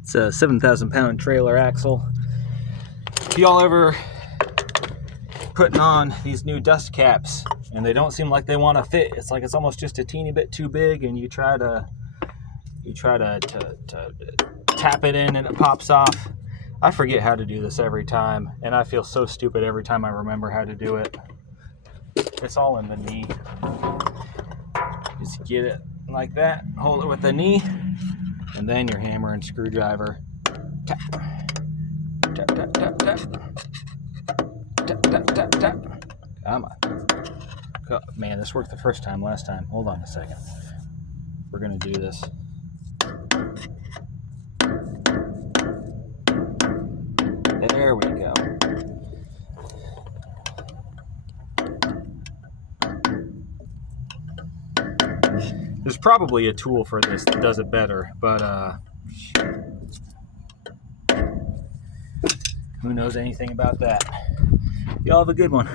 It's a 7,000-pound trailer axle. If y'all ever putting on these new dust caps and they don't seem like they want to fit, it's like it's almost just a teeny bit too big, and you try to tap it in and it pops off. I forget how to do this every time, and I feel so stupid every time I remember how to do it. It's all in the knee. Just get it like that, hold it with the knee, and then your hammer and screwdriver. Tap, tap, tap, tap, tap. Tap, tap, tap, tap. Come on. Oh, man, this worked the first time, last time. Hold on a second. We're going to do this. There we go. There's probably a tool for this that does it better, but who knows anything about that? Y'all have a good one.